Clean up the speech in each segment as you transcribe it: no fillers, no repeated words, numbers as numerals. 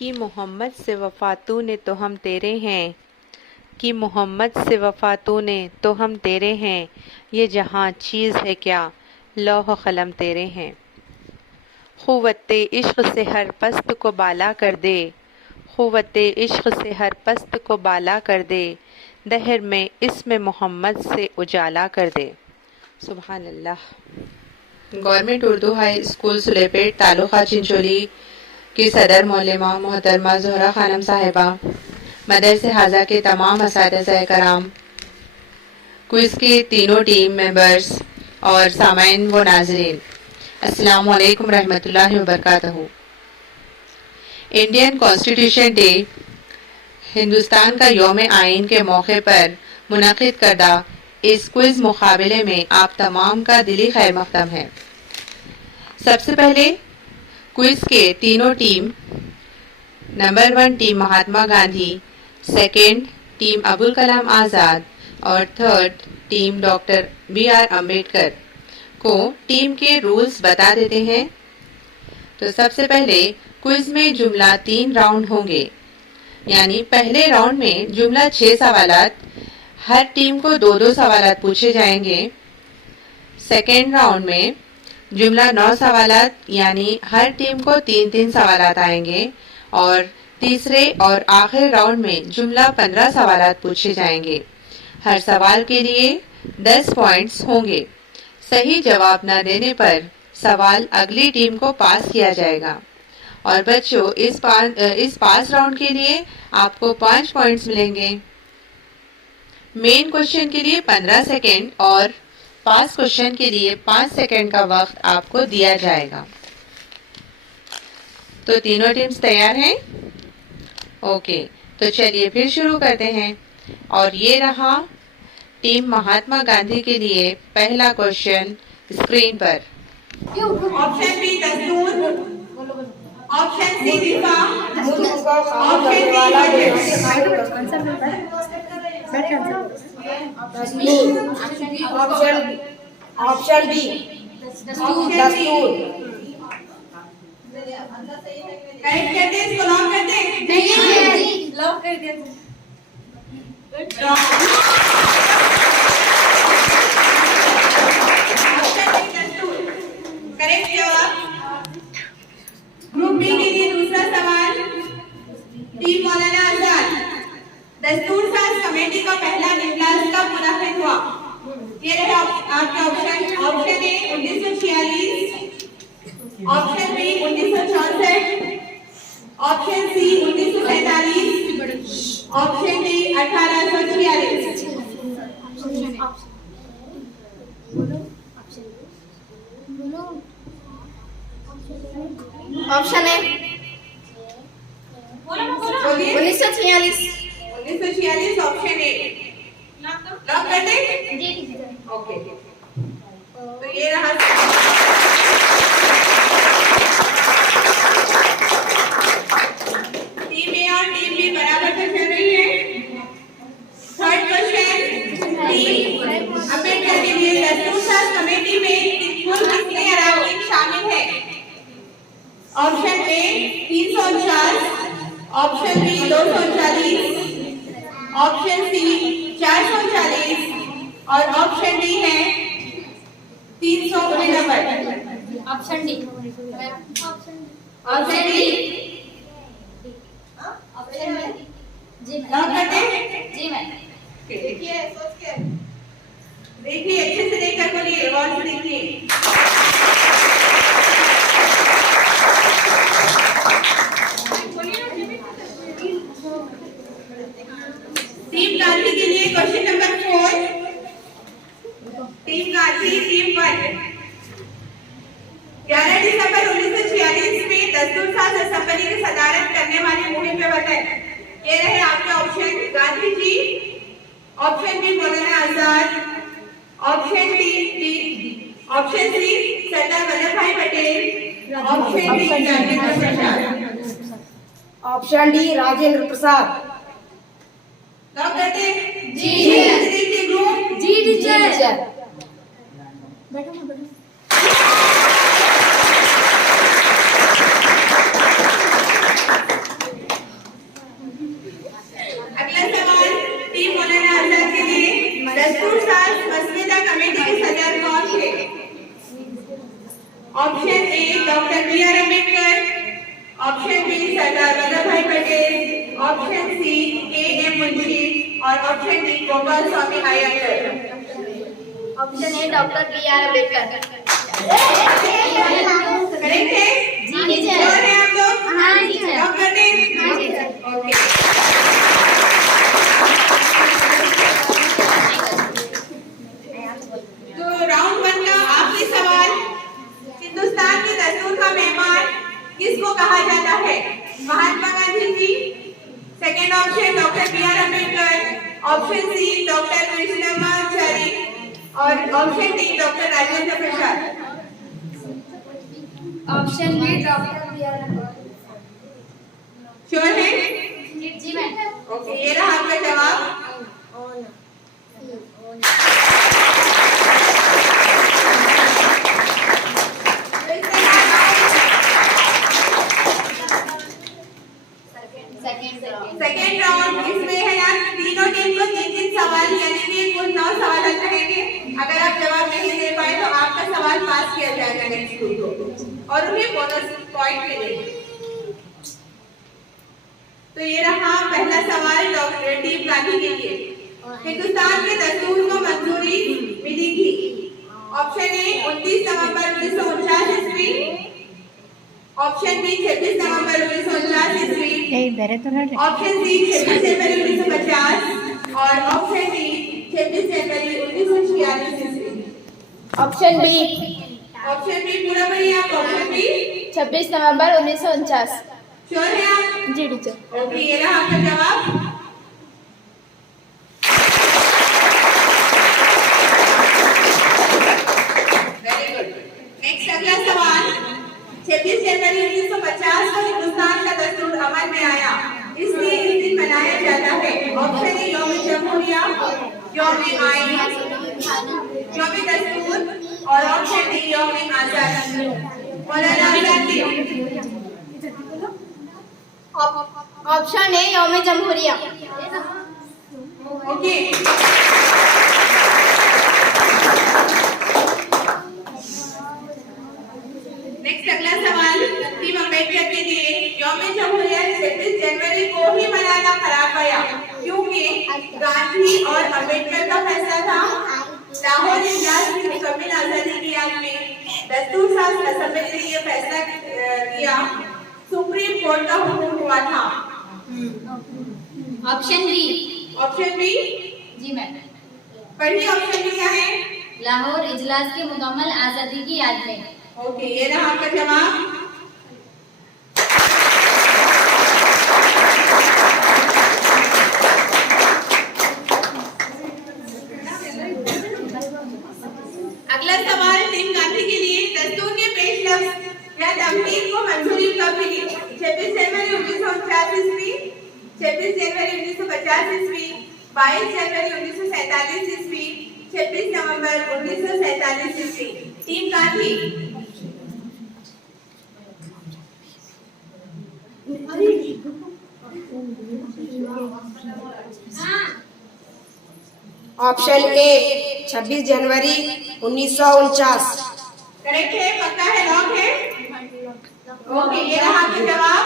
कि मोहम्मद से वफा तूने तो हम तेरे हैं, कि मोहम्मद से वफा तूने तो हम तेरे हैं, ये जहाँ चीज़ है क्या लौह कलम तेरे हैं। क़ुव्वते इश्क़ से हर पस्त को बाला कर दे, क़ुव्वते इश्क़ से हर पस्त को बाला कर दे, दहर में इसमें मोहम्मद से उजाला कर दे। सुभान अल्लाह। Government Urdu high school Sulepet taluka Chincholi की सदर मौलमा मोहतरमा ज़ोहरा खानम साहिबा, मदरसे हाजा के तमाम असातिज़ा कराम, क्विज़ के तीनों टीम मेंबर्स और सामाइन व नाज़रीन, अस्सलामु अलैकुम रहमतुल्लाहि व बरकातहू। इंडियन कॉन्स्टिट्यूशन डे, हिंदुस्तान का यौम आइन के मौके पर मुनक़िद करदा इस क्विज़ मुकाबले में आप तमाम का दिली खैर मक़दम है। सबसे पहले क्विज़ के तीनों team, number 1 team Mahatma Gandhi, second team Abul Kalam Azad और third team doctor BR Ambedkar को टीम के रूल्स बता देते हैं। तो सबसे पहले क्विज़ में जुमला 3 राउंड होंगे, यानी पहले राउंड में जुमला 6 सवालात, हर टीम को 2-2 सवालात पूछे जाएंगे। सेकेंड राउंड में जुमला 9 सवालात, यानी हर टीम को 3-3 सवालात आएंगे। और तीसरे और आखिरी राउंड में जुमला 15 सवालात पूछे जाएंगे। हर सवाल के लिए 10 पॉइंट्स होंगे। सही जवाब न देने पर सवाल अगली टीम को पास किया जाएगा। और बच्चों, इस पास राउंड के लिए आपको 5 पॉइंट्स मिलेंगे। मेन क्वेश्चन के लिए 15 सेकेंड और पास क्वेश्चन के लिए 5 सेकेंड का वक्त आपको दिया जाएगा। तो तीनों टीम्स तैयार हैं? ओके, तो चलिए फिर शुरू करते हैं। और ये रहा टीम महात्मा गांधी के लिए पहला क्वेश्चन स्क्रीन पर। ऑप्शन बी दस्तूर, option C Wafa, option D दस्तूर। करेक्ट कहते हैं, इसको लॉक करते हैं? नहीं, लॉक कर दिया। करेक्ट जवाब। ग्रुप बी के लिए दूसरा सवाल, टीम मौलाना आजाद, दस्तूर साज कमेटी का पहला इजलास कब मुनक्किद हुआ? ये रहे आपके option. Option A 1946, option B 1964, option C 1947, option D 1846। Option है 1946। 1946 ऑप्शन ए लॉक कर दें? ओके, तो ये रहा। टीम ए और टीम बी बराबर से चल रही है। थर्ड क्वेश्चन, टीम अम्बेडकर के लिए दस्तूर साज कमेटी में कुल कितने अराकीन शामिल है? Option A 349, option B 239, option C 440 और ऑप्शन डी है 399। Option D. ऑप्शन डी जी लॉक करते हैं? जी मैम। देखिए, सोच के देखिए, अच्छे से देखकर बोलिए, गौर से देखिए। टीम गांधी के लिए question number 4, team Gandhi team 1। 11 दिसंबर 1946 में दस्तूर साज असेंबली की सदारत करने वाली मुहिम पे बताएं। ये रहे आपके option, Gandhi ji, option B Maulana Azad, option option C Sardar Vallabh Bhai Patel, option D Rajendra Prasad. Option D Rajendra Prasad. Lock करते हैं? जी। देखिए ग्रुप जी teacher. Option B Sardar Vallabh Bhai Patel, option C K M. Munshi और option D Gopalaswami Ayyangar. Option A doctor B R. Ambedkar. Correct है? जी टीचर। श्योर है आप लोग? हाँ टीचर। लॉक कर दें? हाँ टीचर। ओके। तो राउंड 1 का आखिरी सवाल, हिंदुस्तान के दस्तूर का मेहमान किसको कहा जाता है? Mahatma Gandhi ji, second option doctor B R. Ambedkar, option C doctor Krishnamachari और option D doctor Rajendra Prasad. Option B doctor B R. Ambedkar. Sure है? जी मैम। ओके, ये रहा आपका जवाब। सेकेंड राउंड इसमें है यार, तीनों टीम को 3-3 सवाल यानी कि कुल 9 सवाल रहेंगे। अगर आप जवाब नहीं दे पाए तो आपका सवाल पास किया जाएगा नेक्स्ट ग्रुप को और उन्हें बोनस पॉइंट मिलेंगे। तो ये रहा पहला सवाल डॉक्टर टीम गांधी के लिए। हिंदुस्तान के दस्तूर को मंजूरी मिली थी। ऑप्शन ए 29 नवंबर 1949 ईस्वी, ऑप्शन बी 26 नवंबर 1949 ईस्वी, ऑप्शन सी 26 जनवरी 1950 और ऑप्शन डी 26 जनवरी 1946 ईस्वी। ऑप्शन बी ऑप्शन बी पूरा पढ़िए आप। ऑप्शन बी 26 नवंबर 1949। श्योर है आप? जी टीचर। ओके, ये रहा आपका जवाब। Very good. नेक्स्ट अगला सवाल, 26 जनवरी 1950 को हिंदुस्तान का दस्तूर अमल में आया, इसलिए इस दिन मनाया जाता है। ऑप्शन ए यौम जमहूरिया, यौम आईन, यौम दस्तूर और ऑप्शन डी यौम आजादी। मौलाना आजादी। ऑप्शन ए यौम जमहूरिया। ओके, नेक्स्ट अगला सवाल टीम अम्बेडकर के लिए। यौम जमहूरिया 26 जनवरी को ही मनाना खराब गया क्योंकि गांधी और अम्बेडकर का फैसला था लाहौर इजलास की मुकम्मल आजादी की याद में दस्तूर साज असेंबली ने यह फैसला किया। सुप्रीम कोर्ट का हुक्म हुआ था। Option B. ऑप्शन बी जी मैम। पढ़िए ऑप्शन बी क्या है? लाहौर इजलास की मुकम्मल आजादी की याद में। ओके, ये रहा आपका जवाब। अगला सवाल टीम गांधी के लिए। दस्तूर के पेश लफ्ज या तमहीद को मंजूरी कब मिली? 26 जनवरी 1949 ईस्वी, 26 जनवरी 1950 ईस्वी, 22 जनवरी 1947 ईस्वी, 26 नवंबर 1947 ईस्वी। Team Gandhi. Option A 26 January 1949। Correct है? पक्का है? लॉक है? ओके, ये रहा आपका जवाब।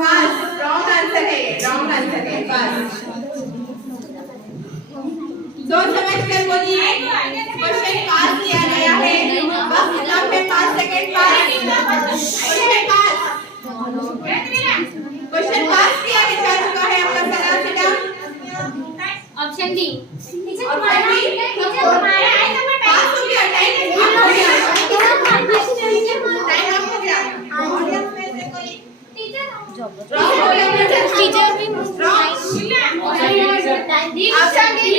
पास। रॉन्ग आंसर है। रॉन्ग आंसर है। पास। सोच समझ कर बोलिए। क्वेश्चन पास किया गया है। वक्त कम है, 5 second pass. Question pass. Question pass किया जा चुका है। आपका सलाह से down. Option D. Option D pass हो गया। टाइम हो गया। टाइम अप हो गया। ऑडियंस में से कोई रॉन्ग हो गया। टीचर भी रॉन्ग। Option D.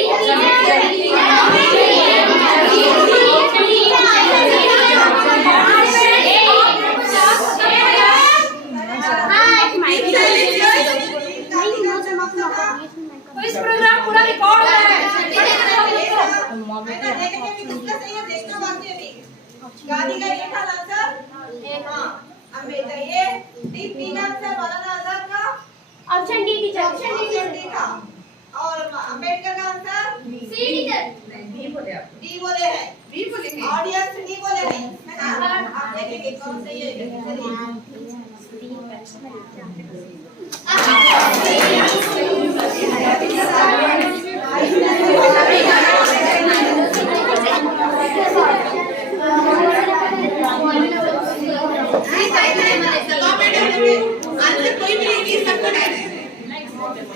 आंसर कोई भी नहीं दे सकता है।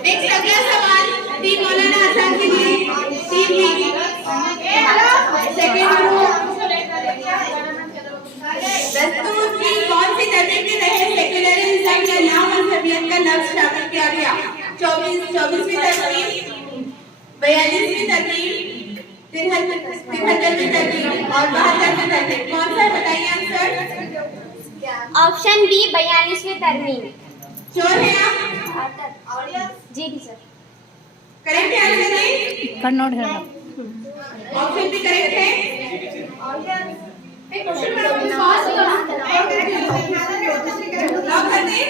नेक्स्ट अगला सवाल टीम मौलाना आजाद के लिए। टीम बी सेकंड ग्रुप दस्तूर की कौन सी तरतीब के तहत सेक्युलरिज्म या नामजहबियत का लफ्ज शामिल किया गया? 24वीं तरतीब, 42वीं तरतीब, 73वीं तरतीब और 72वीं तरतीब। कौन सा बताइए आंसर? ऑप्शन बी 42वीं तरमीम। श्योर है आप? जी टीचर। करेक्ट आंसर है? कन्नौड़ है। ऑप्शन भी करेक्ट है। एक क्वेश्चन में विश्वास लॉक कर दें।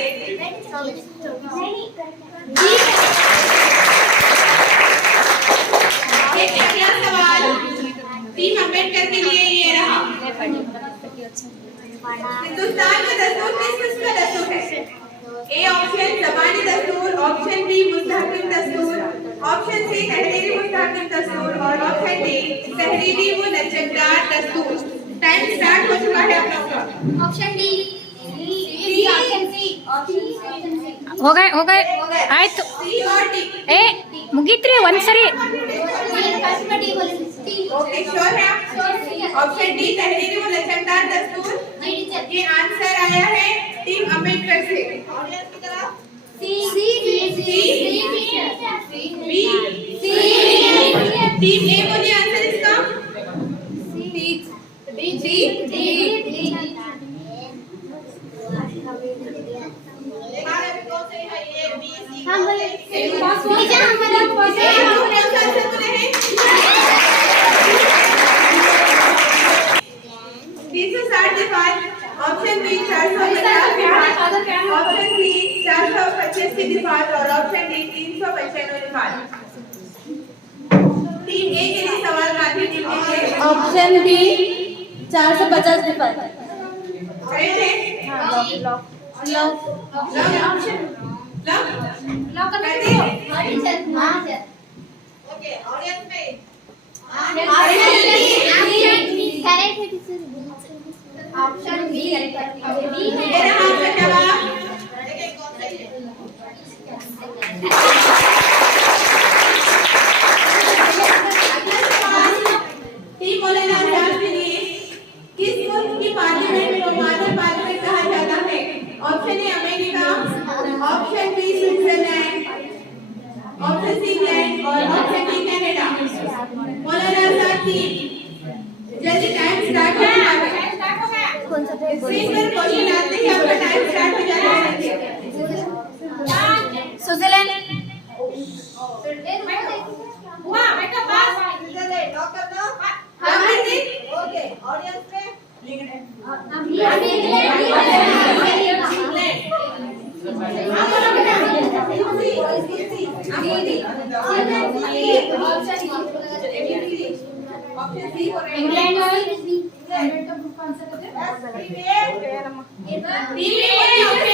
एक अगला सवाल टीम अम्बेडकर के लिए ये रहा। हिंदुस्तान का दस्तूर किस किस्म का दस्तूर है? ए ऑप्शन ज़बानी दस्तूर, ऑप्शन बी मुस्तहकिम दस्तूर, ऑप्शन सी तहरीरी मुस्तहकिम दस्तूर और ऑप्शन डी तहरीरी व लचकदार दस्तूर। टाइम स्टार्ट हो चुका है आप लोगों का। Option D. Option C. हो गए ಆಯ್ತು सी और डी। ಏ ಮುಗೀತ್ರಿ ಒಂದ್ಸರಿ फर्स्ट में डी बोले सी। ओके श्योर है आप? ऑप्शन डी तहरीरी व लचकदार दस्तूर। जी टीचर। ये आंसर आया है टीम अम्बेडकर से। सी सी सी बी टीम ए बोलिए आंसर इसका। हम बोले टीचर हमारा आंसर बोले हैं 360 दिफात, ऑप्शन बी 450 दिफात, ऑप्शन सी 425 की दिफात और ऑप्शन डी 395 दिफात। टीम ए के लिए सवाल गांधी टीम के लिए ऑप्शन बी 450 दिफात। करेक्ट है? लॉक। लॉक कर दें? हाँ टीचर। हाँ टीचर। ओके ऑडियंस में करेक्ट है टीचर। ऑप्शन बी करेक्ट है। बी है। मेरा हाथ में जवाब टीम मौलाना आजाद के लिए किस मुल्क की पार्लियामेंट को मॉडल पार्लियामेंट कहा जाता है? Option A America, option B Switzerland, option C England और option D Canada. Maulana Azad की जल्दी टाइम स्टार्ट हो गया है। स्क्रीन पर क्वेश्चन आते ही आपका टाइम स्टार्ट हो जाता है। स्विट्जरलैंड। हुआ बेटा पास लॉक कर दो। हाँ ओके ऑडियंस में इंग्लैंड और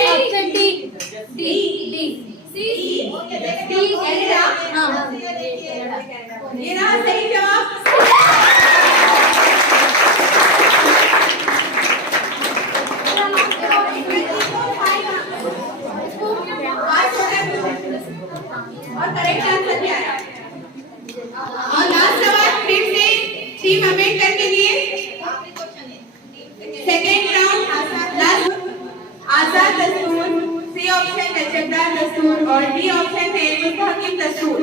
ऑप्शन डी। ये रहा सही जवाब। और करेक्ट आंसर क्या आया? और लास्ट सवाल फिर से टीम अम्बेडकर के लिए सेकेंड राउंड लास्ट। आजाद दस्तूर, सी ऑप्शन लचकदार दस्तूर और डी ऑप्शन है मुस्तहकिम दस्तूर।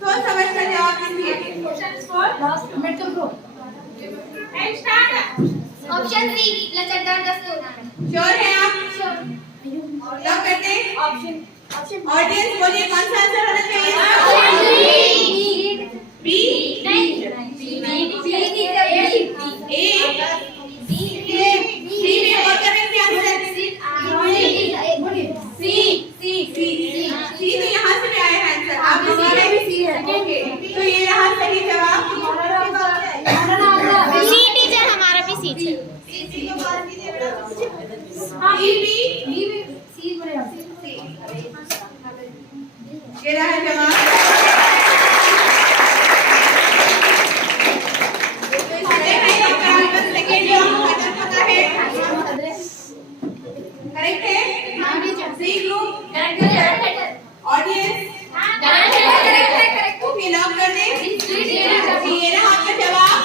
तो समझ कर जवाब दीजिए। ऑप्शन सी लचकदार दस्तूर। श्योर है आप? लॉक करते हैं? ऑडियंस बोलिए कौन सा आंसर होना चाहिए? बी सी में और करेक्ट आंसर सी तो यहाँ से भी आया है आंसर। आप सी में भी सी है। ओके तो ये रहा सही जवाब। सी टीचर हमारा भी सी है। ये रहा है जवाब। सेकंड खत्म है। करेक्ट है? C group audience okay lock कर दे। ये रहा आपका जवाब।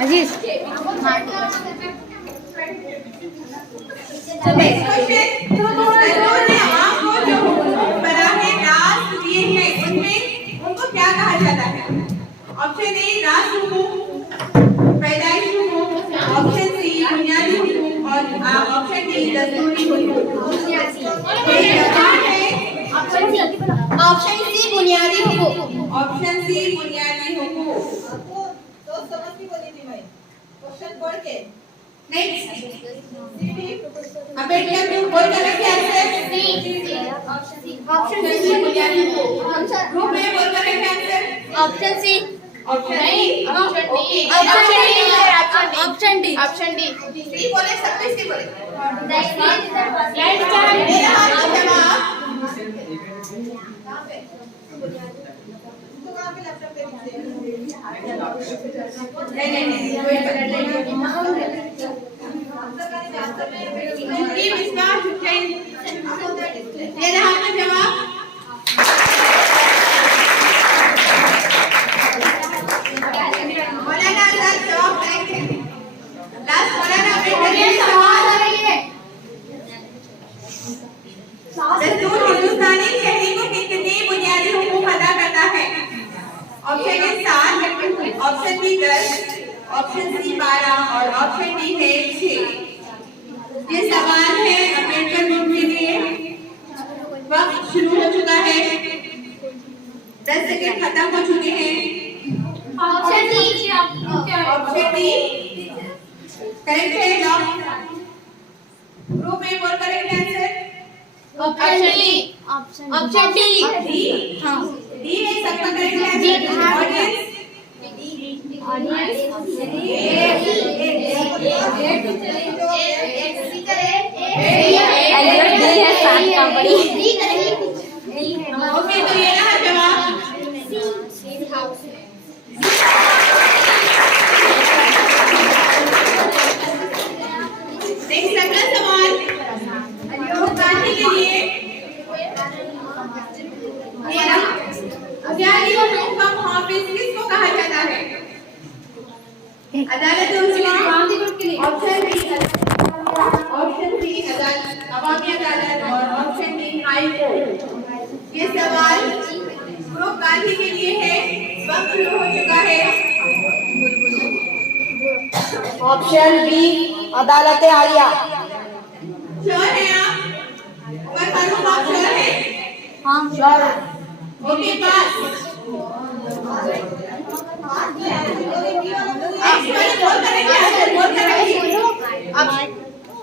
अजीज नेक्स्ट क्वेश्चन, उन्होंने आपको जो बराहे रास दिए हैं उनमें उनको क्या कहा जाता है? ऑप्शन ए रास हुकूक, पैदाइशी हुकूक, ऑप्शन सी बुनियादी हुकूक और ऑप्शन डी दस्तूरी हुकूक। ऑप्शन सी बुनियादी हुकूक। ऑप्शन सी बुनियादी हुकूक। तो समझ की बोली थी भाई क्वेश्चन पढ़ के। नेक्स्ट अम्बेडकर ग्रुप बोल कर रखे आंसर। ऑप्शन सी बुनियादी हुकूक। ग्रुप में बोल कर रखे answer. Option C option D. Option D option D C बोले सब सी बोले। राइट मेरा आपका जवाब। नहीं ये रहा आपका जवाब। मौलाना लास्ट जवाब करेक्ट है। लास्ट मौलाना दस्तूर हिंदुस्तानी शहरी को कितने बुनियादी हुकूक अदा करता है? Option A 7, option B 10, option C 12 और ऑप्शन डी है 6। ये सवाल है अम्बेडकर ग्रुप के लिए। वक्त शुरू हो चुका है, 10 सेकंड खत्म हो चुके हैं। Option D option D correct है। लॉक ग्रुप में बोल correct answer. Option D D हां डी है सबका करेक्ट आंसर। ऑडियंस ओके तो ये रहा जवाब। नेक्स्ट अगला सवाल गांधी के लिए। बुनियादी हुकूक का मुहाफिज किसको कहा जाता है? अदालत ऑप्शन सी अवामी अदालत और ऑप्शन डी हाई कोर्ट। ये सवाल ग्रुप गांधी के लिए है। वक्त शुरू हो चुका है। ऑप्शन बी अदालत आलिया। श्योर है आप? पर मालूम आप श्योर है? हाँ sure. Okay pass.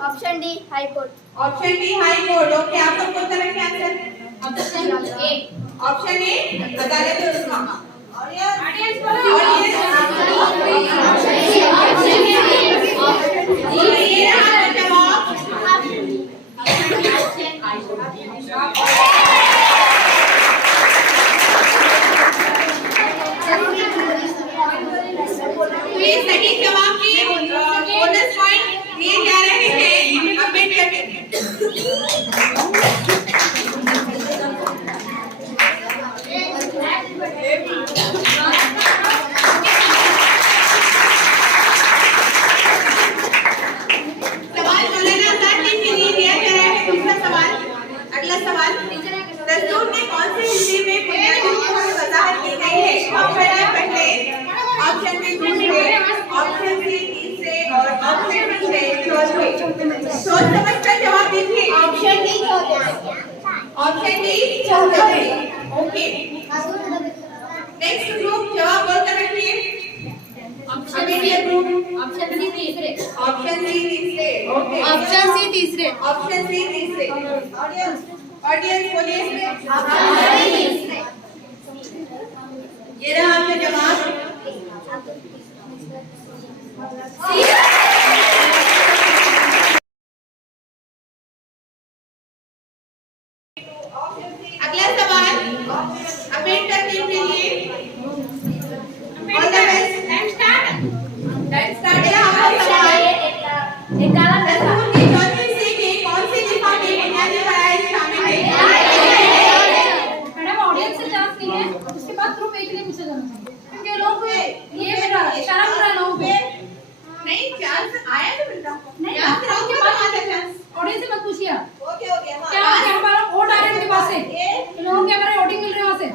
Option D high court option D high court. Okay आप लोग कौन सा रखें आंसर? ऑप्शन ए अदालत उस्मा। ऑडियंस ये रहा जवाब। ये सही जवाब के बोनस पॉइंट दिए जा रहे हैं अम्बेडकर के। सवाल मौलाना आजाद के लिए दिया जा रहा है। दूसरा सवाल, अगला सवाल, दस्तूर में कौन से हिस्से में बुनियादी हुकूक की वजाहत की गई है? ऑप्शन ए पहले, ऑप्शन बी दूसरे, ऑप्शन सी तीसरे और ऑप्शन डी है चौथे। सोच समझ कर जवाब दीजिए। ऑप्शन डी चौथे। ओके नेक्स्ट ग्रुप जवाब बोल कर रखिए। ऑप्शन ग्रुप ऑप्शन सी तीसरे ऑप्शन सी तीसरे। ओके ऑप्शन सी तीसरे ऑप्शन सी तीसरे। ऑडियंस बोलिए। ये रहा आपका जवाब। अगला सवाल अम्बेडकर टीम के लिए all the best let's start मेरा हमारा सवाल दस्तूर की चौथी हिस्से के कौन से दिशा में बुनियादी फ़राइज़ शामिल है? मैडम ऑडियंस से चांस नहीं है, उसके बाद ग्रुप ए के लिए पूछा जाना है क्योंकि लोग ये मेरा इशारा कर रहा लोगों पे नहीं चांस आया तो मिलता नहीं चांस आपके आपके पास पास है चांस ऑडियंस से मत पूछिए ओके ओके क्या हमारा वोट आ रहा है इनके पास से लोगों के हमारे वोटिंग मिल रहे हैं वहां से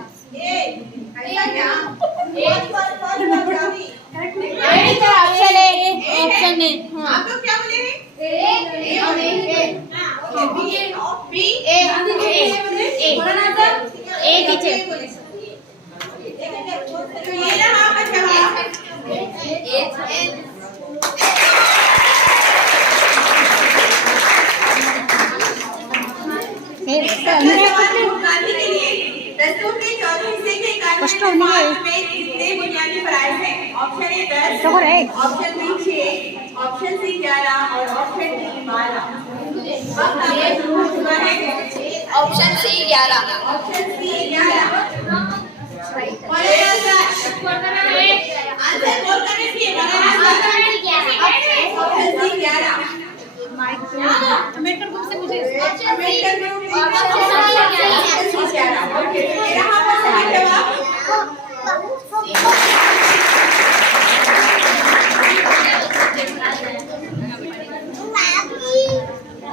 ए ऐसा क्या ऑप्शन ए ऑप्शन ए आप लोग क्या बोले हैं ए और ए बी ए बोला ना सर ए टीचर तो ये रहा आपका जवाब गांधी के लिए दस्तूर के चौथे हिस्से के कानून में कितने बुनियादी फ़राइज़ हैं? Option A 10, option B 6, option C 11 और ऑप्शन डी 12। वक्त आपका शुरू हो चुका है। Option C 11 option C 11 answer बोल करने चाहिए ऑप्शन सी 11 अम्बेडकर ग्रुप से पूछे Ambedkar group option C 11 okay ये रहा आपका सही जवाब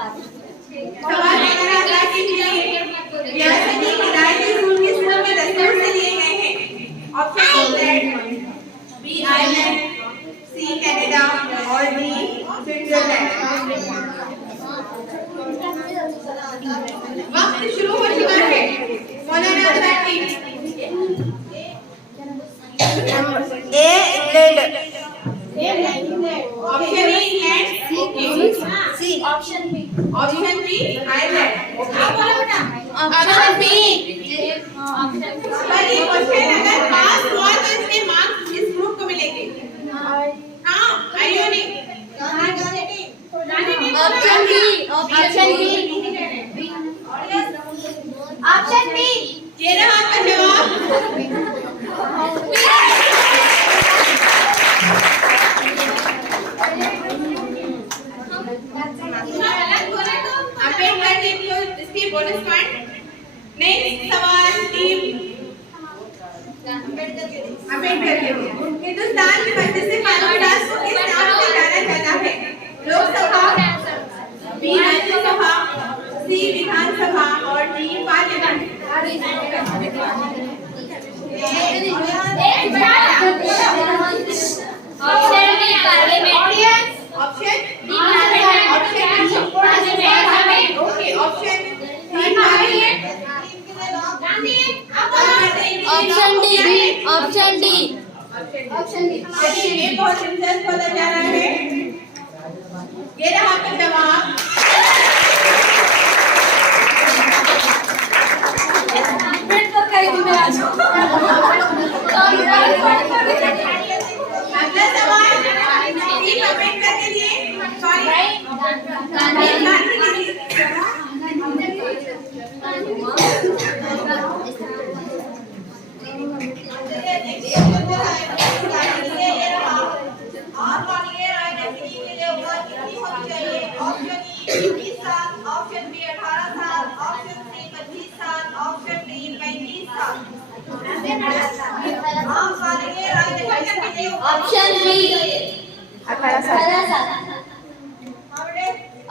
सवाल हमारा अगला के लिए रियासती हिदायती स्कूल के स्कूल में दस्तूर से लिए गए हैं option England B Ireland C Canada और डी स्विट्जरलैंड वक्त शुरू हो चुका है Maulana Abbas team A England option A England C option B option B Ireland आप बोलो बेटा ऑप्शन बी पर ये क्वेश्चन अगर पास हुआ तो इसके मार्क्स इस ग्रुप को मिलेंगे हाँ आइयो नहीं option B option B option B ये रहा आपका जवाब अम्बेडकर टीम को इसकी बोनस पॉइंट नेक्स्ट सवाल टीम अम्बेडकर के लिए हिंदुस्तान के 25 कानून राज को किस नाम से जाना जाता है? लोकसभा बी राज्यसभा सी विधानसभा और D parliament option B parliament option D parliament okay option D parliament option D option D ये बहुत दिलचस्प होता जा रहा है ये रहा आपका जवाब अम्बेडकर का ही दिन है आज अगला सवाल टीम अम्बेडकर के लिए सॉरी गांधी के लिए ऑप्शन बी 18 साल ऑप्शन सी 25 साल ऑप्शन डी 35 साल ऑप्शन बी 18 साल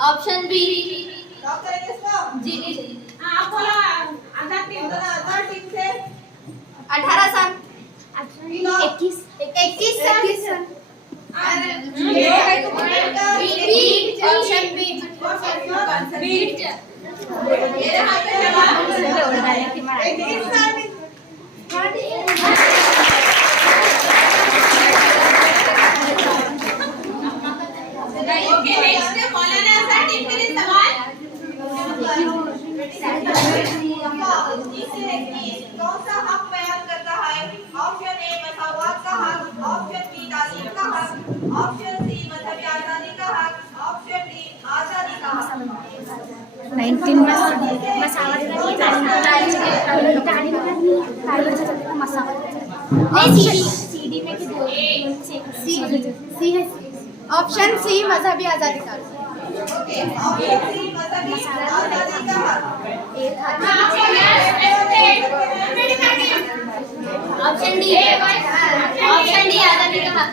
ऑप्शन बी जी आप बोला आजाद टीम 18 साल 21 साल ऑप्शन बी ये रहा आपका जवाब okay next Maulana Azad team के लिए सवाल कौन सा हक बयान करता है? ऑप्शन ए मसावात का हक, ऑप्शन बी तालीम का हक, ऑप्शन सी मजहबी आजादी का हक, ऑप्शन डी आजादी का हक। 19 सीडी में ऑप्शन सी मजहबी आजादी का ओके, ऑप्शन सी मजहबी आजादी का हक। ऑप्शन डी आजादी का हक।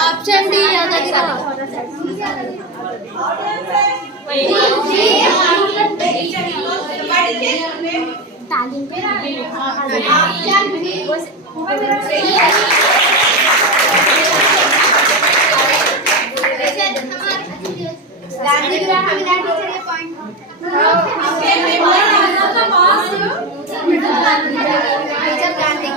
ऑप्शन डी आजादी का हक। तालीम पे गांधी ग्राम मिला टीचर ये पॉइंट टीचर गांधी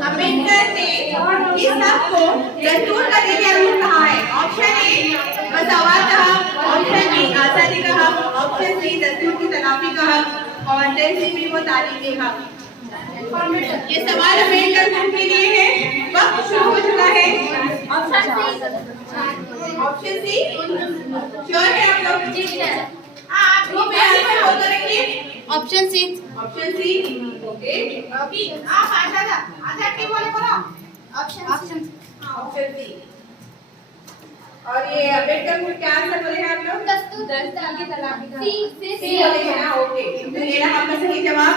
अम्बेडकर ने इस हक को दस्तूर का जरिया कहा है। ऑप्शन ए मसावत का हक, ऑप्शन बी आजादी का हक, ऑप्शन सी दस्तूर की तलाफी का हक और तहजीबी व तारीखी हक। ये सवाल अम्बेडकर ग्रुप के लिए है। वक्त शुरू हो चुका है। ऑप्शन सी श्योर है आप लोग? आप ग्रुप में आंसर बोल करेंगे। Option C option C okay. अभी आप आजा के बोले बोलो। Option option C. और ये अम्बेडकर ग्रुप क्या आंसर बोले हैं आप लोग? दस्तूर की तलाफी का सी सी बोले हैं ना, ओके। तो ये रहा आपका सही जवाब।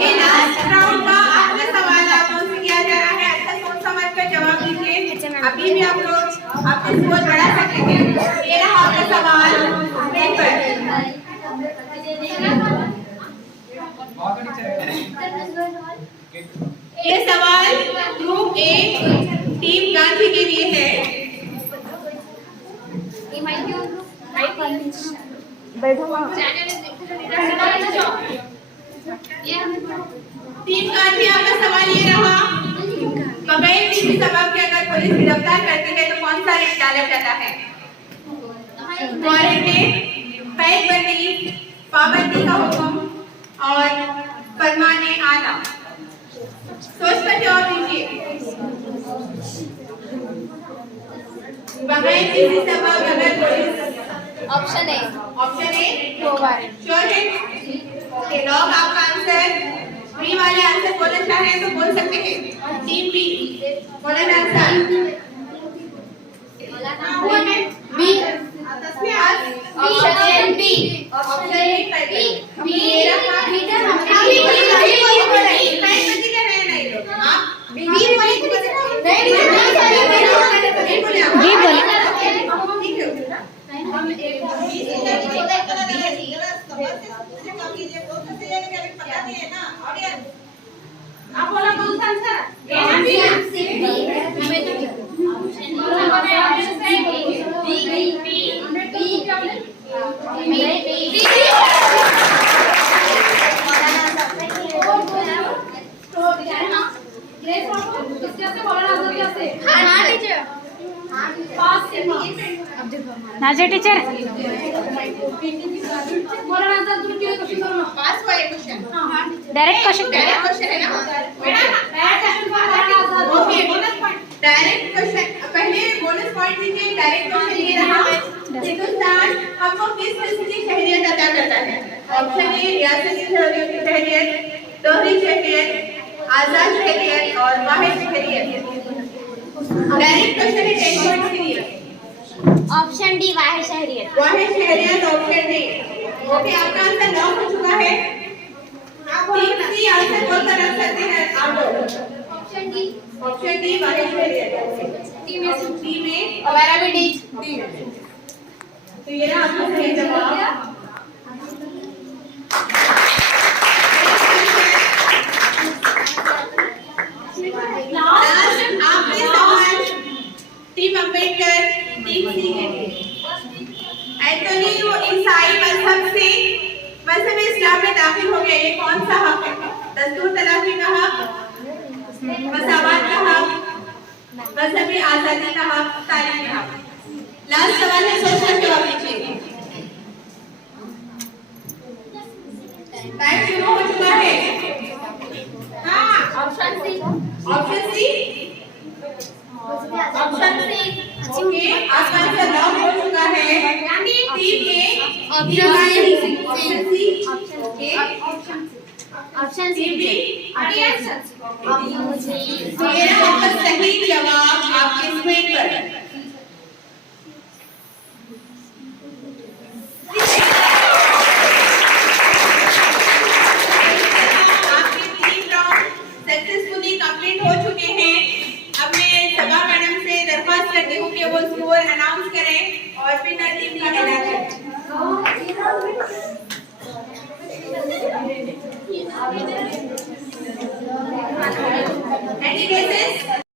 ये लास्ट राउंड का आखिरी सवाल आप लोगों से किया जा रहा है। अच्छा सोच समझ कर जवाब दीजिए। अभी भी आप लोग अपनी सोच बढ़ा सकते हैं। ये रहा आपका सवाल पेपर। ये सवाल ग्रुप ए टीम गांधी के लिए है। टीम गांधी आपका सवाल ये रहा, बगैर किसी सबब के अगर पुलिस गिरफ्तार करती है तो कौन सा रेट डाला जाता है? क्वारंटाइन, पैकबंदी, पाबंदी का हुक्म और फरमाने आना। सोच कर जवाब दीजिए। बगैर किसी सबब अगर police. Option A option A sure है? ओके, लॉग आपका आंसर। बी वाले आंसर बोलना चाह रहे हैं तो बोल सकते हैं। टीम बी बोला answer B option B. Option B B रहा। आप बोला कौन सा आंसर? नाजिया टीचर पास हुआ ये question. Direct question direct question है ना okay. Bonus point direct question. पहले बोनस पॉइंट लीजिए। डायरेक्ट क्वेश्चन ये रहा, हिंदुस्तान हमको किस किस्म की शहरियत अदा करता है? ऑप्शन ए रियासती शहरियत, दोहरी शहरियत, आजाद शहरियत और वाहिद शहरियत। डायरेक्ट क्वेश्चन है 10 पॉइंट के लिए। ऑप्शन डी वाहिद शहरियत। वाहिद शहरियत ऑप्शन डी। ओके, आपका आंसर लॉक हो चुका है। आप सी आंसर बोलकर रख सकते हैं आप लोग। ऑप्शन डी ऑप्शन डी वाहिद शहरियत। टी में से डी में हमारा भी डी। तो ये रहा आपका सही जवाब। लास्ट आखिरी सवाल टीम अम्बेडकर टीम सी के लिए। एंटोनी वो ईसाई मजहब इस्लाम में दाखिल हो गए, ये कौन सा हक है? दस्तूर तलाकी का हक, मसावात का हक, मजहबी आजादी का हक, तालीम का हक। लास्ट सवाल है, सोचकर जवाब दीजिए। टाइम शुरू हो चुका है। हाँ, option C. Option C. Option C. Okay, आपका आंसर लॉक हो चुका है। Team A option C. Option C. Okay, option C. Team B option C. मेरा आपका सही जवाब आपके स्क्रीन पर। आपके 3 राउंड सक्सेसफुली कंप्लीट हो चुके हैं। अब मैं सभा मैडम से दरख्वास्त करती हूँ कि वो स्कोर अनाउंस करें और विनर टीम का ऐलान करें। Any guesses?